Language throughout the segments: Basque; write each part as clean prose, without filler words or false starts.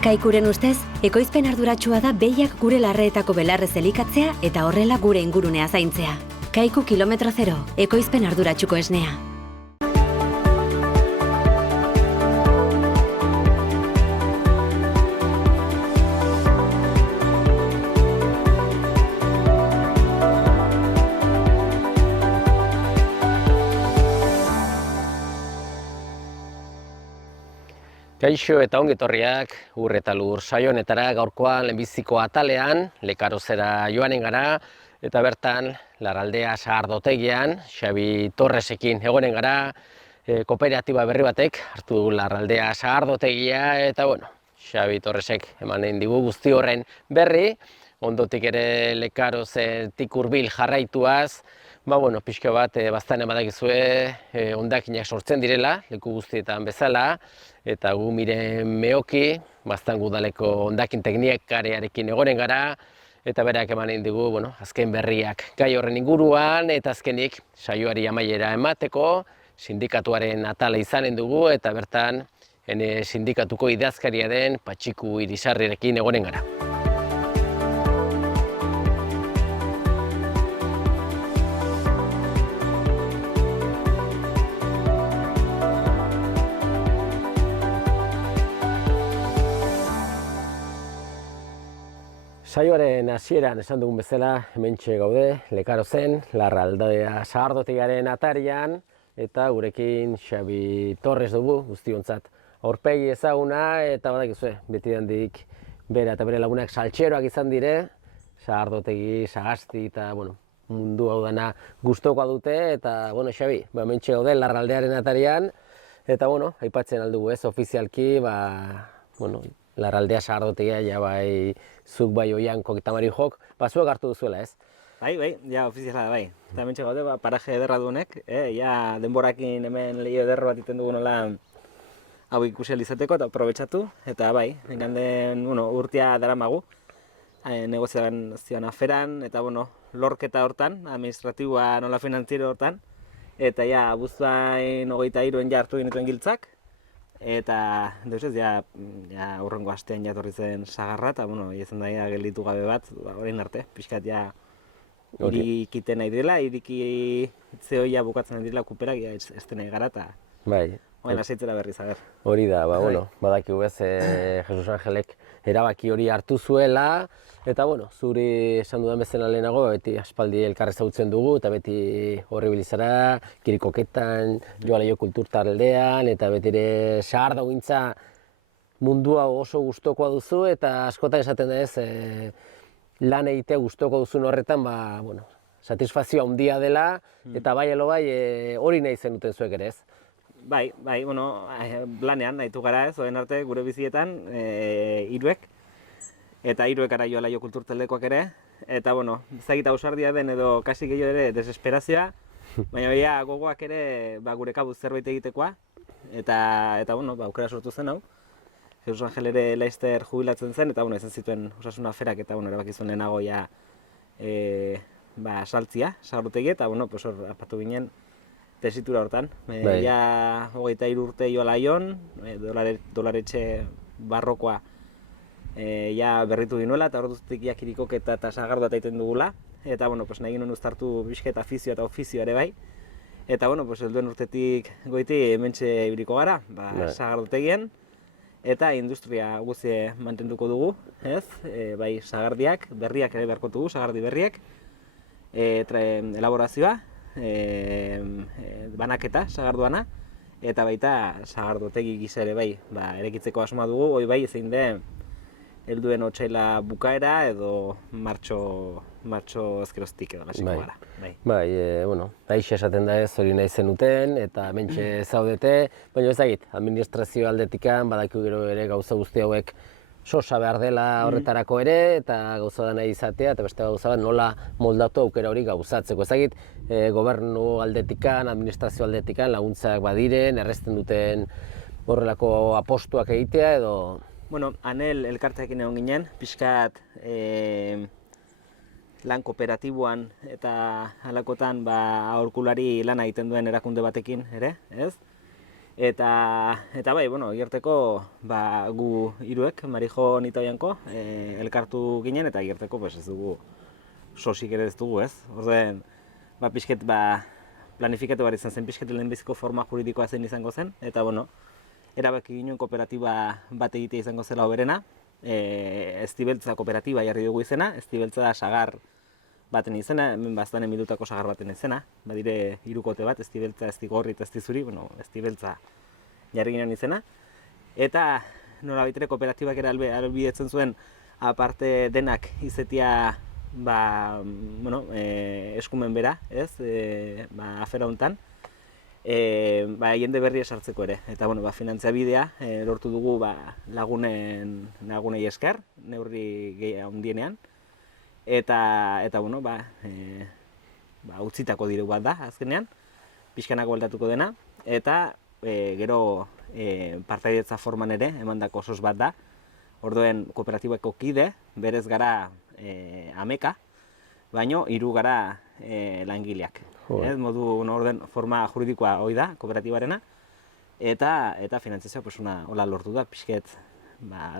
Kaikuren ustez, ekoizpen arduratsua da behiak gure larreetako belarrez elikatzea eta horrela gure ingurunea zaintzea. Kaiku kilometro zero, ekoizpen arduratsuko esnea. Kaixo eta ongetorriak Ur eta Lur saio honetara gaurkoan lehenbiziko atalean Lekarozera joanen gara eta bertan Larraldea sagardotegian Xabi Torresekin egonen gara, kooperatiba berri batek hartu du Larraldea sagardotegia eta Xabi Torresek emanen digu guzti horren berri, ondotik ere Lekarozetik hurbil jarraituaz, pixka bat baztan badakizue hondakinak sortzen direla, leku guztietan bezala, eta gu Miren Meoki, Baztan udaleko hondakin teknikariarekin egonen gara, eta berak emanen digu, azken berriak gai horren inguruan, eta azkenik saioari amaiera emateko, sindikatuaren atala izanen dugu, eta bertan sindikatuko idazkaria den Patxiku Irisarrirekin egonen gara. Saioaren hasieran esan dugun bezala, hementxe gaude, Lekarozen, Larraldea sagardotegiaren atarian, eta gurekin Xabi Torres dugu, guztiontzat aurpegi ezaguna, eta badakizue, beti handik bera eta bere lagunak saltxeroak izan dire, sagardotegi, sagasti eta mundu hau dana gustokoa dute, eta Xabi, hementxe gaude, Larraldearen atarian, eta aipatzen aldugu ez, ofizialki, Larraldea sagardotegia, ja bai, zuk bai Oiankok eta Marijok, zuek hartu duzuela, ez? Bai, ja ofiziala da bai. Eta hementxe gaude, paraje ederra duenek, ja denborakin hemen lehio ederro bat iten dugu nola hau ikusi izateko eta aprobetxatu, eta bai, enganden urtea daramagu, negoziazioan aferan, eta lorketa hortan, administratiboa nola finantziero hortan, eta ja, abuztuain 23 ja hartu genituen giltzak, eta deusez, ja hurrengo astean jatorri zen sagarra, eta izan da gelditu gabe bat, orain arte, pixkat ja irikiten nahi dela, iriki zehoia bukatzen nahi dela kuperak, ez nahi gara, eta orain aseitzera berriz, ager. Hori da, badakigu ez, Jesus Angelek erabaki hori hartu zuela, eta zuri esan dudan bezala lehenago, beti aspaldi elkarrez ezagutzen dugu, eta beti horri bilizara, Kirikoketan, Joalaio kulturtaldean, eta beti ere sagardogintza mundua oso gustokoa duzu, eta askotan esaten da ez, lan egitea gustoko duzun horretan, satisfazioa handia dela, eta bai alo bai hori nahi zenuten zuek ere ez. Bai, lanean nahitu gara ez, orain arte gure bizietan, hiruek, eta hiruek ara Joalaio kulturtaldekoak ere, eta ezagit ausardia den edo kasi gehiago ere desesperazioa, baina gogoak ere gure kabuz zerbait egitekoa, eta aukera sortu zen hau. Jesus Angel ere Laster jubilatzen zen, eta izan zituen osasun aferak, eta erabakizuen lehenago saltzia, sagardotegia, eta hor apatu ginen tesitura hortan. Ja 23 urte Joalaion, dolaretxe barrokoa berritu ginuela, eta ordutik Kirikoketa eta sagardoa egiten dugula, eta nahi ginen uztartu bizket afizio eta ofizio ere bai, eta helduen urtetik goiti hementxe ibiliko gara, sagardotegien, eta industria guzie mantenduko dugu, ez? Bai sagardiak, berriak ere beharko dugu, sagardi berriak, elaborazioa, banaketa sagarduana, eta baita sagardotegi gisa ere bai, erekitzeko asmoa dugu, hoi bai zein den helduen otsaila bukaera edo martxo ezkeroztik edo lasiko gara. Aixe esaten da ez hori nahi zenuten eta hementxe zaudete, baina ezagit, administrazio aldetikan badakigu gero ere gauza guzti hauek sosa behar dela horretarako ere, eta gauza da nahi izatea, eta beste gauza bat nola moldatu aukera hori gauzatzeko. Ezagit, gobernu aldetikan, administrazio aldetikan laguntzak badiren, erresten duten horrelako apostuak egitea edo... Anel elkarteekin egon ginen, pixkat lan kooperatiboan eta halakotan aholkulari lana egiten duen erakunde batekin ere, ez? Eta bai, bueno, gerteko gu hiruek, Marijo, Nita Oianko, elkartu ginen eta gerteko pues ez dugu sosik ere ez dugu, ez? Orden, pixket planifikatu behar izan zen pixket lehenbiziko forma juridikoa zein izango zen, eta bueno, erabaki ginen kooperatiba bat egitea izango zela hoberena. Eztibeltza kooperatiba jarri dugu izena, Eztibeltza da sagar baten izena, hemen baztan emildutako sagar baten izena, badire hirukote bat, Eztibeltza, Eztigorri eta Eztizuri, bueno, Eztibeltza jarri ginen izena. Eta nola baitere kooperatibak ere albidetzen zuen, aparte denak izetia eskumen bera, ez, afera hontan, jende berri esartzeko ere. Eta finantza bidea lortu dugu lagunei esker, neurri handienean. Eta utzitako diru bat da, azkenean, pixkanako bueltatuko dena. Eta gero partaidetza forman ere, emandako sos bat da. Orduen kooperatibako kide, berez gara ameka, baino 3 gara langileak. Modu orden forma juridikoa hoi da, kooperatibarena, eta finantzazioa hola lortu da, pixket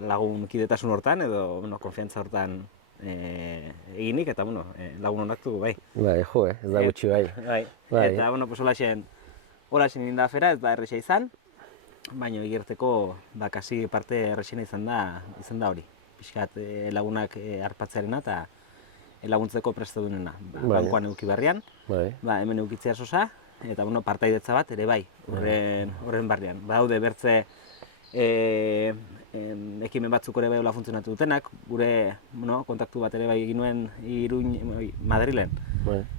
lagun kidetasun hortan edo konfiantza hortan eginik, eta lagun honak dugu, bai. Bai, ez da gutxi bai. Eta hola zen inda afera, ez da erresa izan, baina egerteko kasi parte erresena izan da hori. Pixkat lagunak harpatzearena eta laguntzeko prestadunena. Bankoan eduki barrian, hemen edukitzea sosa, eta partaidetza bat ere bai, horren barrian. Badaude bertze ekimen batzuk ere bai hola funtzionatu dutenak, gure kontaktu bat ere bai egin nuen Iruin, Madrilen.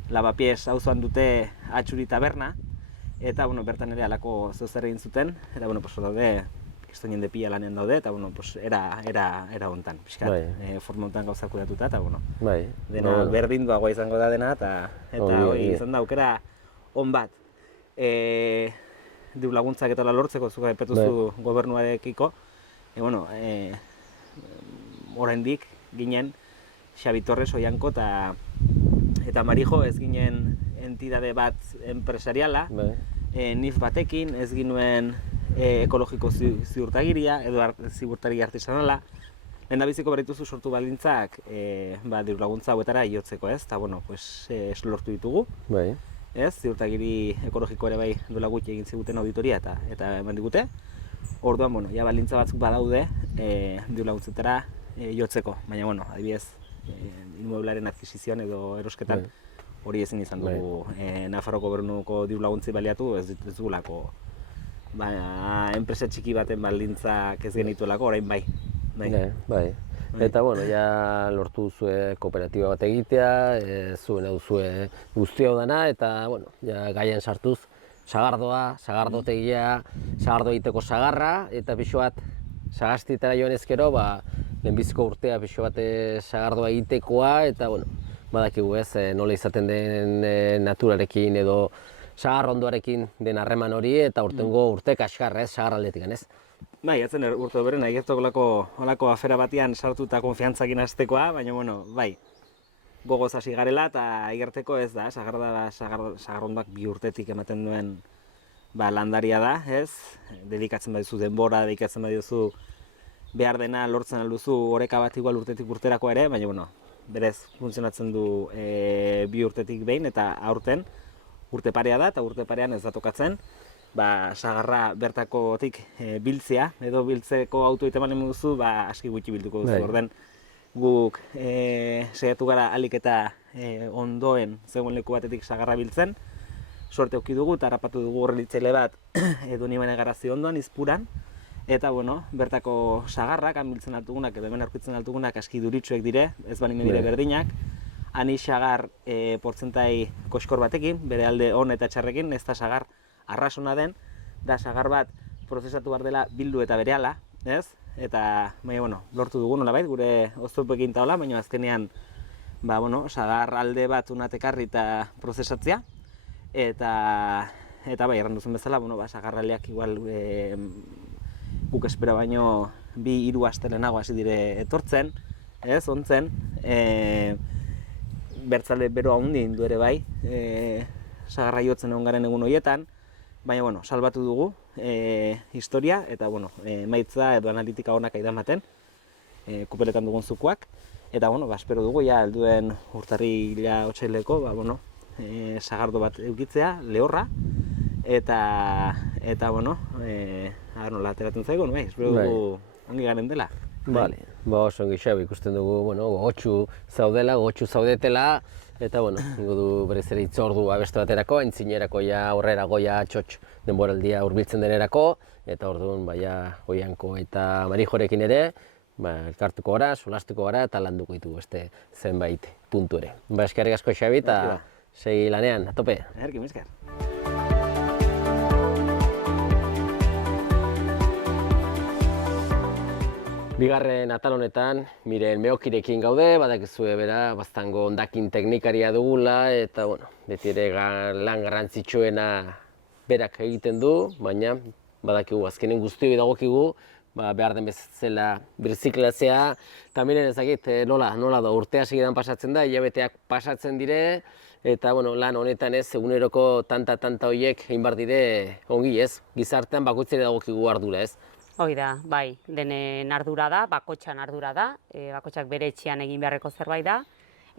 Lavapiés auzoan dute Atxuri taberna, eta bertan ere halako zeuzer egin zuten, eta daude kriston jende pila lanean daude, eta era hontan, pixkat, forma hontan gauzak kudatuta, eta dena berdinduagoa izango da dena, eta hori izan da aukera on bat. Diru laguntzak eta lortzeko zuka epetuzu gobernuarekiko, oraindik ginen Xabi Torres, Oianko eta Marijo ez ginen entidade bat enpresariala, NIF batekin, ez ginuen ekologiko ziurtagiria edo ziurtari artisanala. Lehendabiziko berrituzu sortu baldintzak diru laguntza hauetara iotzeko, ez? Eta lortu ditugu. Ziurtagiri ekologiko ere bai duela gutxi egin ziguten auditoria eta eman digute. Orduan, baldintza batzuk badaude diru laguntzetara jotzeko, baina, adibidez, inmueblaren adquisizioan edo erosketan hori ezin izan dugu Nafarroko gobernuko diru laguntzi baliatu, ez dugulako enpresa txiki baten baldintzak ez genituelako, orain bai. Eta, ja lortu duzue kooperatiba bat egitea, zuen duzue guzti hau dana, eta, ja gaien sartuz, sagardoa, sagardotegia, sagardo egiteko sagarra, eta pixo bat sagastitara joan ezkero, lehenbiziko urtea pixo bat sagardoa egitekoa, eta, badakigu ez, nola izaten den naturarekin edo sagarrondoarekin den harreman hori, eta urtengo urte kaskarra ez, sagarraldetik, ez? Bai, atzen urte beren, olako afera batian sartu eta konfiantzakin aztekoa, baina, bai, gogoz hasi garela eta igerteko ez da, sagarrondoak 2 urtetik ematen duen landaria da, ez? Dedikatzen badizu denbora, dedikatzen badizu behar dena lortzen alduzu oreka bat igual urtetik urterako ere, baina, berez funtzionatzen du 2 urtetik behin eta aurten urte parea da eta urte parean ez da tokatzen sagarra bertakotik biltzea edo biltzeko auto iteman duzu aski gutxi bilduko duzu. Orden guk saiatu gara alik eta ondoen zegoen leku batetik sagarra biltzen, sorte auki dugu eta harrapatu dugu horrelitzaile bat Donibanen Garazi ondoan, Izpuran, eta bertako sagarrak, han biltzen altugunak edo hemen aurkitzen altugunak aski duritsuek dire, ez banime dire berdinak, ani sagar portzentai koskor batekin, bere alde on eta txarrekin, ez da sagar arrasona den, da sagar bat prozesatu behar dela bildu eta berehala, ez? Eta, lortu dugu nolabait, gure oztopekin taola, baina azkenean, sagar alde bat unatekarri eta prozesatzea, eta bai, erran duzen bezala, sagarraleak igual guk espero baino 2-3 aste lehenago hasi dire etortzen, ez, ontzen, bertzalde bero handi indu ere bai, sagarra jotzen egon garen egun horietan, baina, bueno, salbatu dugu historia, eta, bueno, emaitza edo analitika honak aidan baten, kupeletan dugun zukuak, eta, bueno, espero dugu, ja, helduen urtarrila otsaileko, bueno, sagardo bat eukitzea, lehorra, eta bueno, nola ateratzen zaigun, espero dugu ongi garen dela. Vale, oso ongi Xabi, ikusten dugu, gogotsu zaudetela, eta, ingo du berez ere hitzordu abeste baterako, aintzinerako aurrerago txotx denboraldia hurbiltzen denerako, eta orduan, Oianko eta Marijorekin ere, elkartuko gara, solastuko gara, eta landuko ditugu beste zenbait puntu ere. Eskerrik asko Xabi, eta segi lanean, atope. Erki, mizkar. Bigarren atal honetan, Miren Meokirekin gaude, badakizue bera, Baztango hondakin teknikaria dugula, eta, beti ere lan garrantzitsuena berak egiten du, baina badakigu azkenen guztioi dagokigu, behar den bezala birziklatzea, eta Miren ezakit nola da, urtea segidan pasatzen da, hilabeteak pasatzen dire, eta lan honetan ez, eguneroko tanta horiek egin behar dire ongi ez, gizartean bakoitzera dagokigu ardura ez. Hoi da, bai, denen ardura da, bakotxan ardura da, bakotxak bere etxean egin beharreko zerbait da,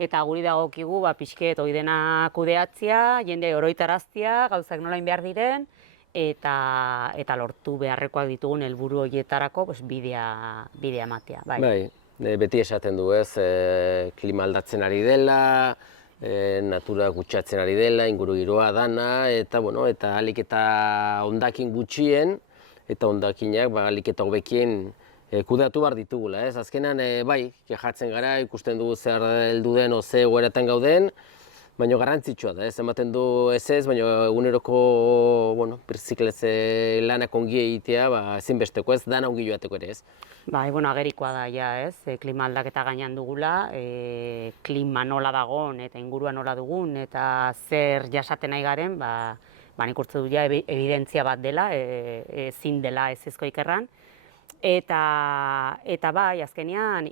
eta guri dagokigu pixket hoi dena kudeatzea, jende oroitaraztia, gauzak nola egin behar diren, eta lortu beharrekoak ditugun helburu horietarako bidea ematea. Bai, beti esaten du ez, klima aldatzen ari dela, natura gutxatzen ari dela, ingurugiroa dana, eta ahalik eta hondakin gutxien, eta hondakinak ahalik eta hobekien kudeatu behar ditugula. Azkenan, bai, kejatzen gara, ikusten dugu zer heldu den, ze egoeratan gauden, baina garrantzitsua da, ematen du ez, baina eguneroko birzikletze lanak ongi egitea, ezinbesteko ez, dana ongi joateko ere ez. Bai, agerikoa da, ez, klima aldaketa gainean dugula, klima nola dagoen eta ingurua nola dugun, eta zer jasaten nahi garen, nik uste dut evidentzia bat dela, ezin dela ez ezko ikerran. Eta bai, azkenean,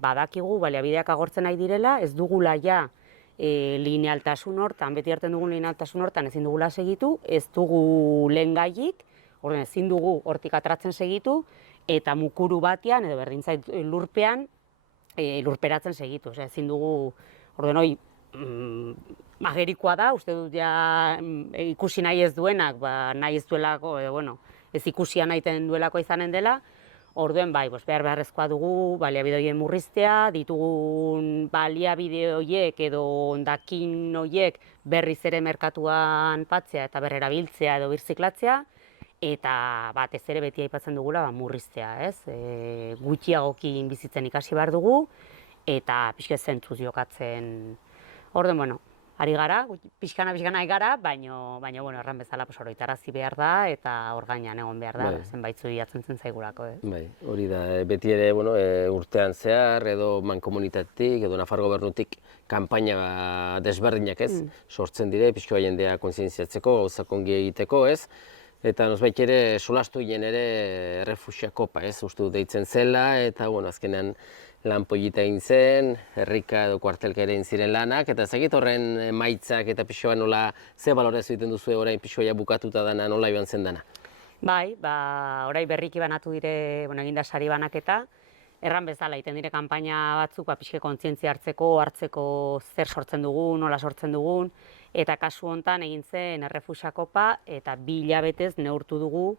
badakigu, baliabideak agortzen nahi direla, ez dugula ja linealtasun hortan, beti hartzen dugun linealtasun hortan ezin dugula segitu, ez dugu lehen gaiik, ezin dugu hortik atratzen segitu, eta mukuru batean, edo berdintzait lurpean, lurperatzen segitu. Ezin dugu, agerikoa da, uste dut ikusi nahi ez duenak, nahi ez duelako, ez ikusia nahiten duelako izanen dela, orduen beharrezkoa dugu baliabide horien murriztea, ditugun baliabide horiek edo hondakin horiek berriz ere merkatuan patzea eta berrerabiltzea edo birziklatzea, eta batez ere beti aipatzen dugula murriztea, ez? Gutxiagokin bizitzen ikasi behar dugu, eta pixka zentzuz jokatzen. Orduen, ari gara, pixkana ari gara, baina erran bezala oroitarazi behar da eta hor gainean egon behar da, zenbait zubiatzen zen zaigurako. Bai, hori da, beti ere urtean zehar edo mankomunitatetik edo Nafar gobernutik kanpaina desberdinak ez, sortzen dire, pixka jendea kontzientziatzeko, gauzak ongi egiteko ez, eta nozbait ere solastu ginen ere errefuxiakopa ez, uste dut deitzen zela, eta azkenean lan polita egin zen, herrika edo kuartelka ere egin ziren lanak, eta ezagit horren emaitzak eta pixoa nola, ze balorez egiten duzu orain pixoa bukatuta dana, nola joan zen dana? Bai, orain berriki banatu dire, eginda sari banaketa, erran bezala, egiten dire kanpaina batzuk, pixke kontzientzia hartzeko zer sortzen dugun, nola sortzen dugun, eta kasu hontan egin zen errefuxiakopa, eta 2 hilabetez neurtu dugu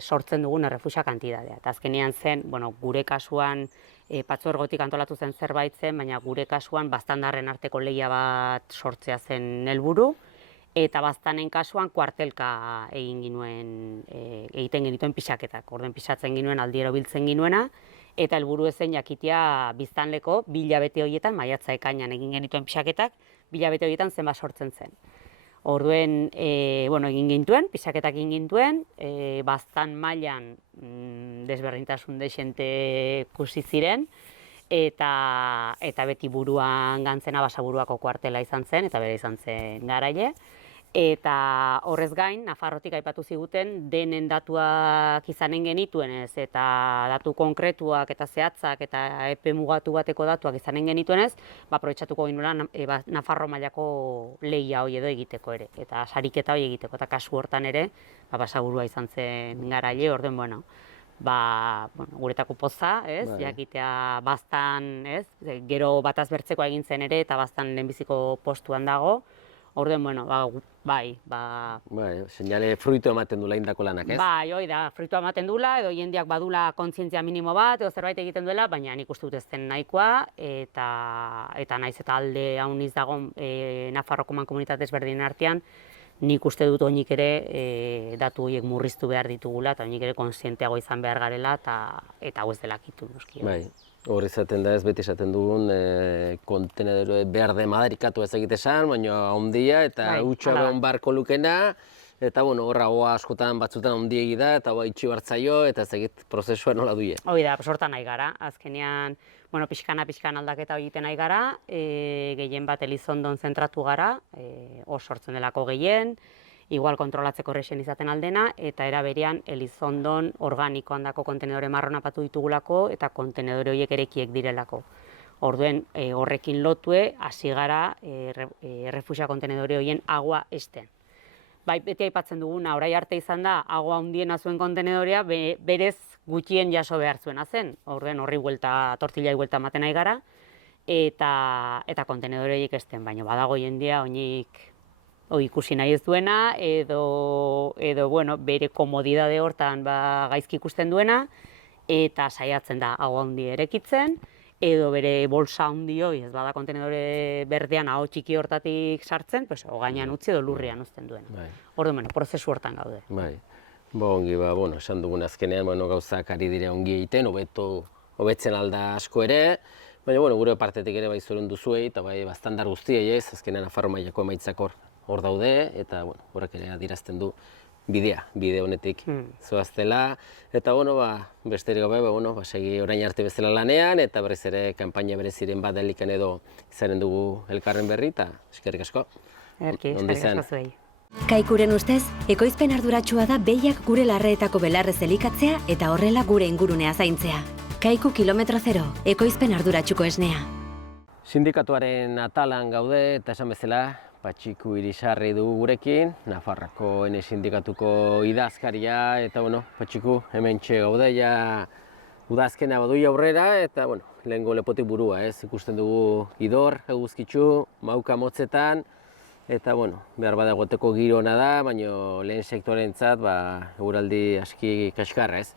sortzen dugun errefuxia kantitatea. Eta azkenean zen, gure kasuan patzuergotik antolatu zen zerbait zen, baina gure kasuan baztandarren arteko lehia bat sortzea zen helburu, eta baztanen kasuan kuartelka egiten genituen pixaketak. Orden pixatzen ginuen, aldiero biltzen ginuena, eta helburu ezen jakitea biztanleko 2 hilabete horietan, maiatza ekainan egin genituen pixaketak, 2 hilabete horietan zenbat sortzen zen. Orduen, egin gintuen, pixaketak egin gintuen, baztan mailan desberdintasun dexente ikusi ziren, eta beti buruan gantzena Basaburuako kuartela izan zen, eta bere izan zen garaile. Eta horrez gain, Nafarrotik aipatu ziguten, denen datuak izanen genituenez, eta datu konkretuak eta zehatzak eta epe mugatu bateko datuak izanen genituenez, aprobetxatuko genuela Nafarro mailako lehia hori edo egiteko ere, eta sariketa hori egiteko, eta kasu hortan ere, Basagurua izan zen garaile, orden, bueno, guretako poza, ez, jakitea bastan, ez, gero bataz bertzekoa egin zen ere, eta bastan lehenbiziko postuan dago. Orden, bueno, seinale fruitu ematen dula indako lanak, ez? Bai, hoi da, fruitua ematen dula, edo jendeak badula kontzientzia minimo bat, edo zerbait egiten duela, baina nik uste dut ez den nahikoa, eta naiz eta alde hauniz dago Nafarroko mankomunitate ezberdinen artean, nik uste dut oinik ere datu horiek murriztu behar ditugula, eta oinik ere kontzienteago izan behar garela, eta hau ez delakitu, noski. Bai, hor izaten da ez, beti esaten dugun, kontenedore berde madarikatu ez egite esan, baina handia eta hutsa behon barko lukena, eta horra hoa askotan batzutan handiegi da, eta hoa itxi bartzaio, eta ez egit prozesua nola duie. Hoi da, sortan nahi gara, azkenean, pixkana aldaketa egiten nahi gara, gehien bat Elizondon zentratu gara, hor sortzen delako gehien, igual kontrolatzeko errexen izaten aldena, eta era berean Elizondon organiko handako kontenedore marrona patu ditugulako, eta kontenedore horiek erekiek direlako. Orduen horrekin lotue, hasi gara errefusia kontenedore horien agua esten. Bai, beti aipatzen duguna, orai arte izan da, agua handiena zuen kontenedorea, berez gutxien jaso behar zuena zen. Orduen horri tortillai buelta ematen nahi gara, eta kontenedore horiek esten, baina badago jendea oinik ikusi nahi ez duena, edo bere komodidade hortan gaizki ikusten duena, eta saiatzen da agua handi erekitzen, edo bere bolsa handi hori, ez bada kontenedore berdean aho txiki hortatik sartzen, gainean utzi edo lurrean uzten duena. Orduan, prozesu hortan gaude. Bai, ongi, esan dugun azkenean gauzak ari dire ongi egiten, hobetzen alda asko ere, baina gure partetik ere bai zoren duzuei, eta bai bastandar guztiei ez, azkenean Nafarro mailako emaitzak hor daude, eta horrek ere adirazten du bide honetik zoaztela, eta besterik gabe, segi orain arte bezala lanean, eta berriz ere kanpaina bereziren bat delikan edo izanen dugu elkarren berri, eta eskerrik asko. Eskerrik asko zuei. Kaikuren ustez, ekoizpen arduratsua da behiak gure larreetako belarrez elikatzea eta horrela gure ingurunea zaintzea. Kaiku kilometro zero, ekoizpen arduratsuko esnea. Sindikatuaren atalan gaude, eta esan bezala, Patxiku Irisarri dugu gurekin, Nafarrako Ene Sindikatuko idazkaria, eta Patxiku hementxe gaude, udazkena badui aurrera, eta lehengo lepotik burua, ikusten dugu idor, eguzkitzu, mauka motzetan, eta behar badagoteko giro ona da, baina lehen sektorentzat eguraldi aski kaskarra, ez?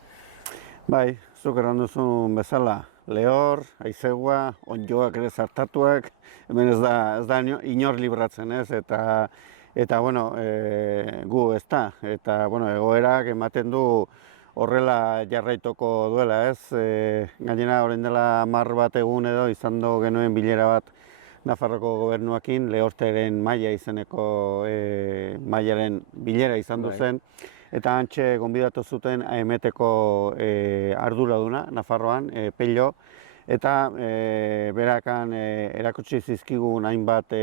Bai, zuk erran duzun bezala, lehor, haizegua, onjoak ere zartatuak, hemen ez da inor libratzen, ez? Eta gu ez da, eta egoerak ematen du horrela jarraitoko duela, ez? Gainera, orain dela 10 bat egun edo izan du genuen bilera bat Nafarroko gobernuakin, lehorteren maila izeneko mailaren bilera izan du zen, eta hantxe gonbidatu zuten AMT-ko arduraduna Nafarroan, Pello, eta berakan erakutsi zizkigun hainbat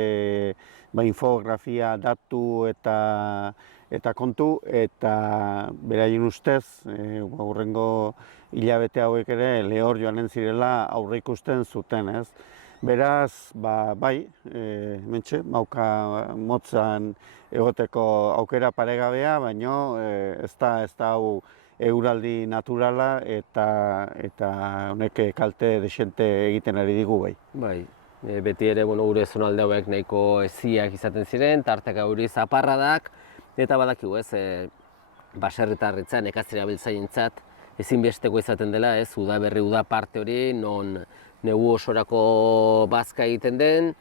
infografia, datu eta kontu, eta beraien ustez, hurrengo hilabete hauek ere lehor joanen zirela aurreikusten zuten, ez? Beraz, bai, mentxe, mauka motzan egoteko aukera paregabea, baina ez da hau euraldi naturala eta honek kalte desente egiten ari digu bai. Bai, beti ere gure zonalde hauek nahiko eziak izaten ziren, tarteka hori zaparradak, eta badakigu ez, baserritarritzan, nekazera biltzaientzat, ezinbesteko izaten dela, ez, udaberri uda parte hori, non negu osorako bazka egiten den,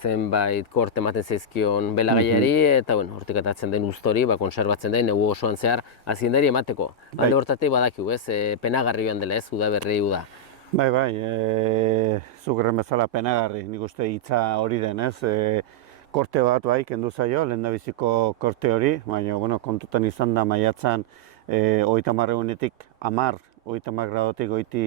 zenbait korte ematen zaizkion belagaiari, eta hortik atatzen den ustori, konserbatzen den negu osoan zehar aziendari emateko. Alde hortatik badakigu, ez, penagarri joan dela, ez, udaberri uda. Bai, zuk erren bezala penagarri, nik uste hitza hori den, ez, korte bat bai, kendu zaio, lehendabiziko korte hori, baina kontutan izan da maiatzan 30 egunetik 30 gradotik goiti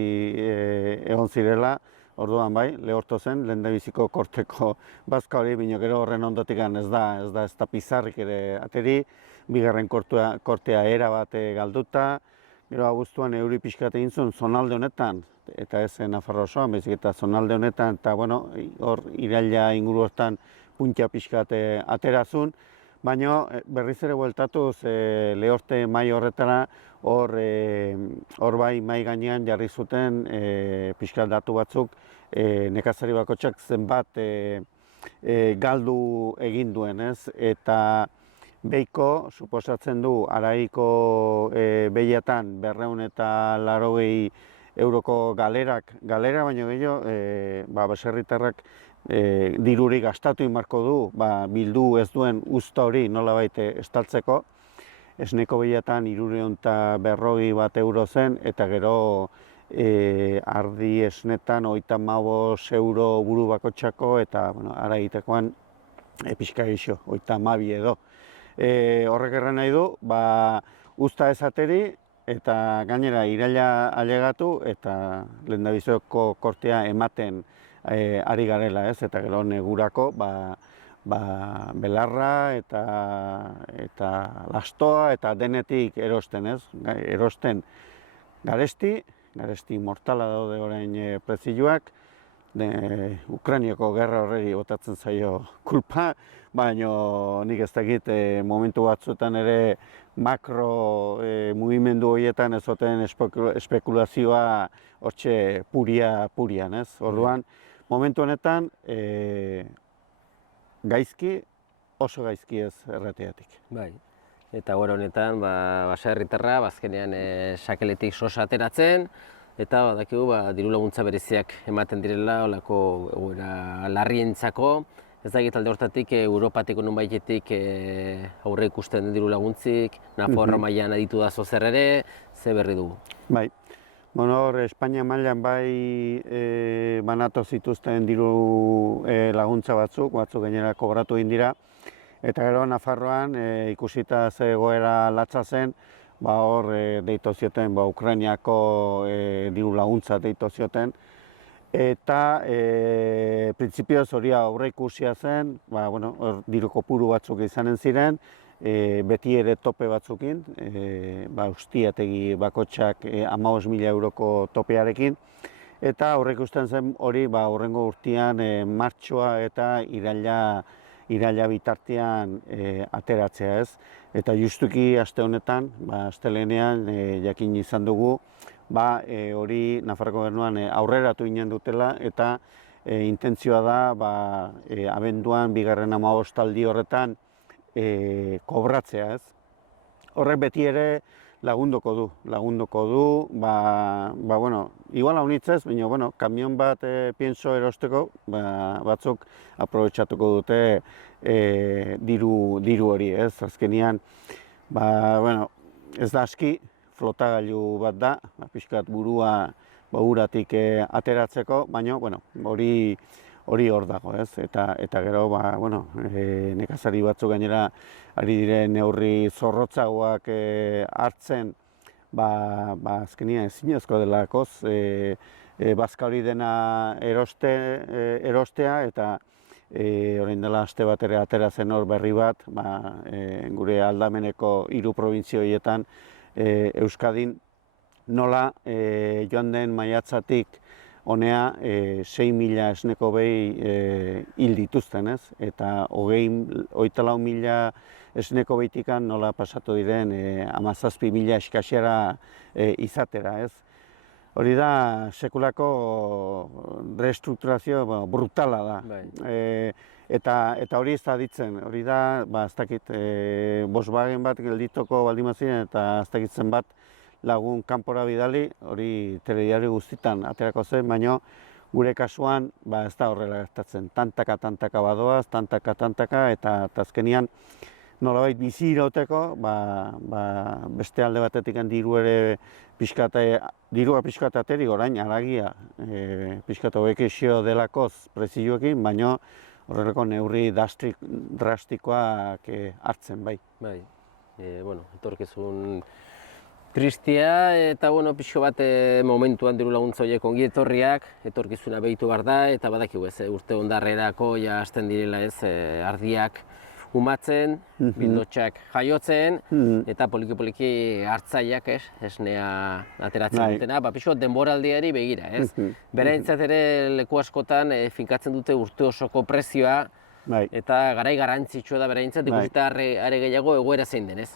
egon zirela, Orduan bai, lehortu zen, lehendabiziko korteko bazka hori, bino gero horren ondotik ez da pizarrik ere ateri, bigarren kortea era bat galduta, gero abuztuan euri pixkat egin zuen zonalde honetan, eta ez Nafarroa osoan, baizik eta zonalde honetan, eta bueno, hor iraila inguru hortan puntia pixkat aterazun, baina berriz ere bueltatuz lehorte mai horretara, hor bai mai gainean jarri zuten pixkat datu batzuk nekazari bakotxak zenbat galdu egin duen, ez? Eta Beiko, suposatzen du, Araiko behiatan 280 euroko galera baino gehiago, baserritarrak diruri gastatu inmarko du, bildu ez duen uzta hori nolabait estaltzeko. Esneko behiatan 350 euro zen, eta gero ardi esnetan 35 euro buru bakotxako, eta ara egitekoan pixka gixo, 32 edo. Horrek erran nahi du, uzta ezateri eta gainera iraila ailegatu eta lehendabiziko kortea ematen ari garela, ez? Eta gero negurako belarra eta lastoa eta denetik erosten, ez? Erosten garesti mortala daude orain prezioak, Ukrainiako gerra horregi botatzen zaio kulpa, baina nik ez dakit momentu batzuetan ere makro mugimendu horietan ez zoten espekulazioa hortxe purian, ez? Orduan, momentu honetan oso gaizki ez errateatik. Bai. Eta gora honetan, baserritarra, azkenean sakeletik sosa ateratzen, eta badakigu diru laguntza bereziak ematen direla olako egoera larrientzako. Ez dakit alde hortatik Europatik nonbaitetik aurre ikusten den diru laguntzik, Nafarroa mailan aditu da zer ere, ze berri dugu? Bai. Hor, Espainia mailan bai banatu zituzten diru laguntza batzuk gainera kobratu egin dira. Eta gero Nafarroan ikusita ze egoera latza zen, hor deitu zioten Ukrainiako diru laguntza deitu zioten. Eta printzipioz hori aurre ikusia zen, hor diru kopuru batzuk izanen ziren, beti ere tope batzukin, ustiategi bakotxak 15.000 euroko topearekin. Eta aurre ikusten zen hori hurrengo urtean martxoa eta iraila bitartean ateratzea, ez? Eta justuki aste honetan, astelehenean jakin izan dugu, hori Nafarroko Gobernuan aurreratu ginen dutela, eta intentzioa da abenduan 2. aldi horretan kobratzea, ez? Horrek beti ere lagunduko du, igual haunitzez, baina, kamion bat pienso erosteko, batzuk aprobetxatuko dute diru hori, ez? Azkenean, ez da aski, flotagailu bat da, pixkat burua uratik ateratzeko, baina, hori hor dago, ez? Eta gero, nekazari batzuk gainera ari diren neurri zorrotzagoak hartzen, azkenean ezinezko delakoz, bazka hori dena erostea, eta orain dela aste bat ere atera zen hor berri bat, gure aldameneko 3 probintzio horietan Euskadin nola joan den maiatzatik honea 6.000 esneko behi hil dituzten, ez? Eta 24.000 esneko behitikan nola pasatu diren 17.000 eskasiara izatera, ez? Hori da sekulako reestrukturazio brutala da. Eta hori ez da ditzen, hori da, ez dakit, Volkswagen bat gelditoko baldimaziren eta ez dakitzen bat lagun kanpora bidali, hori telediario guztitan aterako zen, baina gure kasuan ez da horrela gertatzen. Tantaka badoaz, tantaka, eta azkenean nolabait bizi irauteko, beste alde batetik dirua pixkat ateri orain aragia pixkat hobekizio delakoz prezioekin, baina horrelako neurri drastikoak hartzen, bai. Bai, etorkizun Tristia eta bueno, pixo bat momentuan diru laguntza horiek ongi etorriak, etorkizuna behitu behar da, eta badakigu ez, urte ondarrerako ja hasten direla ez, ardiak umatzen, bildotxak jaiotzen, eta poliki-poliki hartzaileak ez, esnea ateratzen dutena, pixo denboraldiari begira ez. Beraientzat ere leku askotan finkatzen dute urte osoko prezioa, eta garai garrantzitsua da beraientzat, ikusita are gehiago egoera zein denez.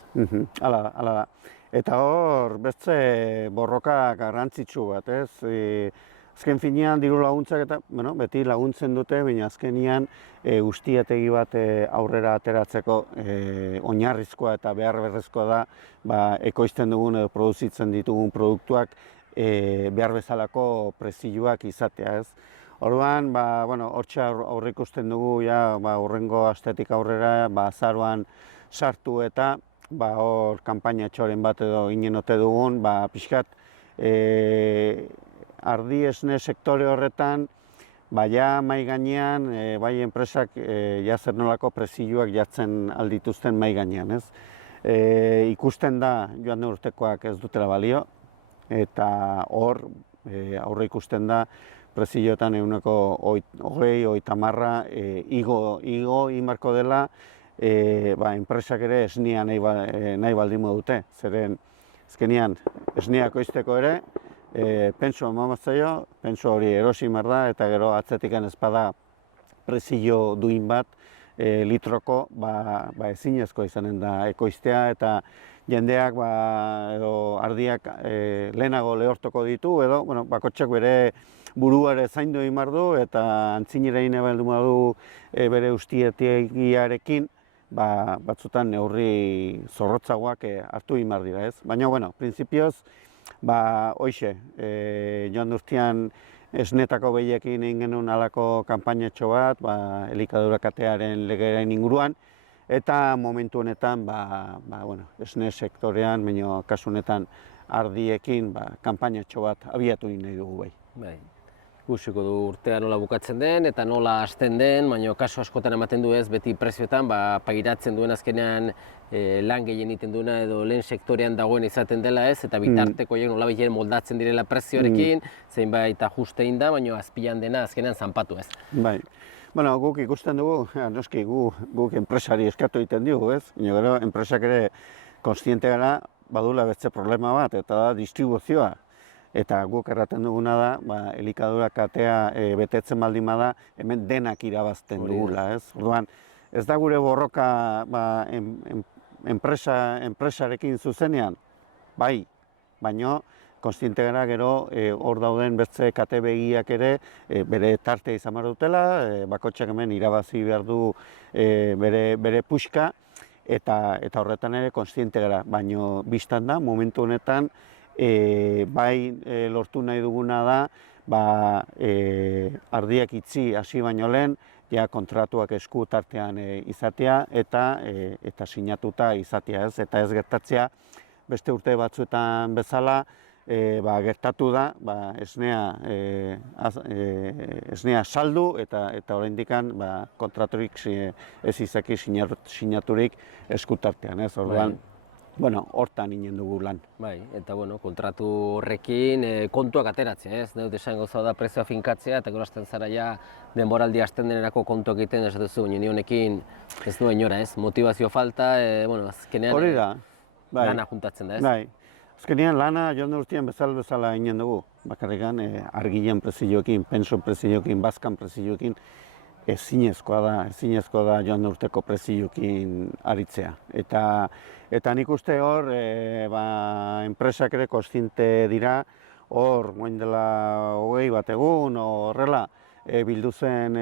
Hala da. Eta hor, beste borroka garrantzitsu bat, ez? Azken finean, diru laguntzak eta, beti laguntzen dute, baina azkenian ustiategi bat aurrera ateratzeko oinarrizkoa eta behar beharrezkoa da ekoizten dugun edo produzitzen ditugun produktuak behar bezalako prezioak izatea, ez? Orduan, hortxe aurreikusten dugu, hurrengo astetik aurrera, azaroan sartu eta hor kanpaina txoren bat edo ginen ote dugun, pixkat ardi esne sektore horretan, mai gainean, bai enpresak zer nolako prezioak jartzen aldituzten mai gainean, ez? Ikusten da joan den urtekoak ez dutela balio, eta hor aurre ikusten da prezioetan 20-30 igo imarko dela, enpresak ere esnea nahi baldin dute. Zeren, azkenean, esnea ekoizteko ere, pentsu emamazzaio, pentsu hori erosi behar da, eta gero atzetikan ez bada prezio duin bat litroko, ezinezko izanen da ekoiztea, eta jendeak edo ardiak lehenago lehortoko ditu, edo bakotxak bere buruare zaindu egin behar du, eta antzinera egin baldin badu bere ustiegiarekin, batzutan neurri zorrotzagoak hartu egin behar dira, ez? Baina, printzipioz, hoxe, joan urtean esnetako behiekin egin genuen alako kanpainatxo bat, elikadura katearen legearen inguruan, eta momentu honetan, esne sektorean, baina kasu honetan ardiekin kanpainatxo bat abiatu egin nahi dugu bai. Ikusiko du urtea nola bukatzen den eta nola hasten den, baina kasu askotan ematen du ez, beti prezioetan pairatzen duen azkenean lan gehien egiten duena edo lehen sektorean dagoen izaten dela ez, eta bitarteko nola behien moldatzen direla prezioarekin, zeinbait ajuste egin da, baina azpilan dena azkenean zanpatu ez. Bai. Guk ikusten dugu, noski guk enpresari eskatu egiten dugu, ez? Gero enpresak ere konstiente gara badula beste problema bat, eta da distribuzioa. Eta guk erraten duguna da, elikadura katea betetzen baldin bada, hemen denak irabazten dugula, ez? Orduan, ez da gure borroka enpresarekin zuzenean, bai, baino, konstiente gara gero hor dauden beste kate begiak ere bere tarte izan behar dutela, bakotxak hemen irabazi behar du bere puxka, eta horretan ere konstiente gara, baino biztan da, momentu honetan, bai lortu nahi duguna da, ardiak itzi hasi baino lehen, kontratuak esku tartean izatea eta sinatuta izatea, ez? Eta ez gertatzea beste urte batzuetan bezala, gertatu da, esnea saldu eta oraindik kontraturik ez izaki sinaturik esku tartean, ez? Orduan, hortan inen dugu lan. Bai, eta kontratu horrekin kontuak ateratzea, ez? Dut esan gauza da prezioa finkatzea, eta gero hasten zara ja denboraldi hasten denerako kontuak egiten, ez duzu, nire honekin ez du inora, ez? Motivazio falta, azkenean lana juntatzen da, ez? Bai, azkenean lana joan urtean bezala inen dugu. Bakarrikan argilen prezioekin, pension prezioekin, bazkan prezioekin, ezinezkoa da joan urteko prezioekin aritzea. Eta nik uste hor, enpresak ere konstiente dira, hor, moin dela 20 bat egun, horrela, bildu zen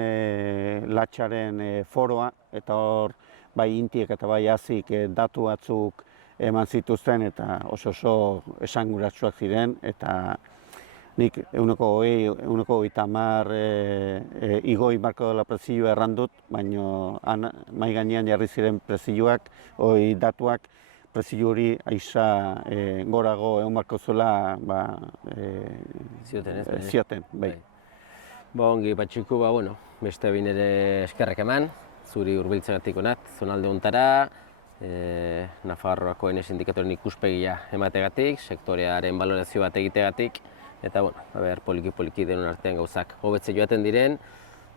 latxaren foroa, eta hor, bai intiek eta bai azik datu batzuk eman zituzten, eta oso esanguratsuak ziren, eta nik 30 igoi marko dela prezioa errandut, baina mai gainean jarri ziren prezioak, datuak, prezio hori aiza gorago egun marko zuela zioten, bai. Ongi, Patxiku, beste behin ere eskerrak eman, zuri hurbiltzegatik onat, zonalde hontara, Nafarroako ene sindikatuaren ikuspegia emategatik, sektorearen balorazio bat egitegatik, eta poliki-poliki denon artean gauzak hobetzen joaten diren,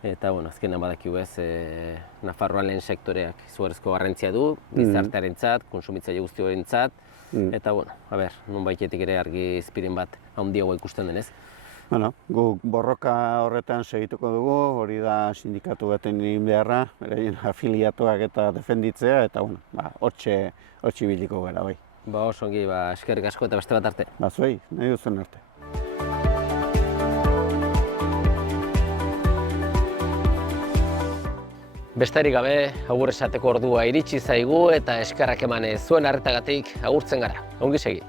eta azkenean badakigu ez, Nafarroan lehen sektoreak izugarrizko garrantzia du, gizartearentzat, kontsumitzaile guztiorentzat, eta nonbaitetik ere argi izpirin bat handiagoa ikusten denez. Guk borroka horretan segituko dugu, hori da sindikatu baten egin beharra, beraien afiliatuak eta defenditzea, eta hortxe biliko gara, bai. Oso ongi, eskerrik asko eta beste bat arte. Zuei, nahi duzen arte. Besterik gabe, agur esateko ordua iritsi zaigu eta eskerrak emanez zuen arretagatik agurtzen gara. Ongi segi.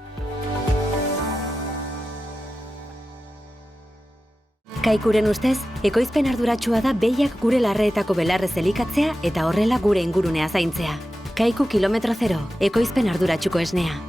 Kaikuren ustez, ekoizpen arduratsua da behiak gure larreetako belarrez elikatzea eta horrela gure ingurunea zaintzea. Kaiku kilometro zero, ekoizpen arduratsuko esnea.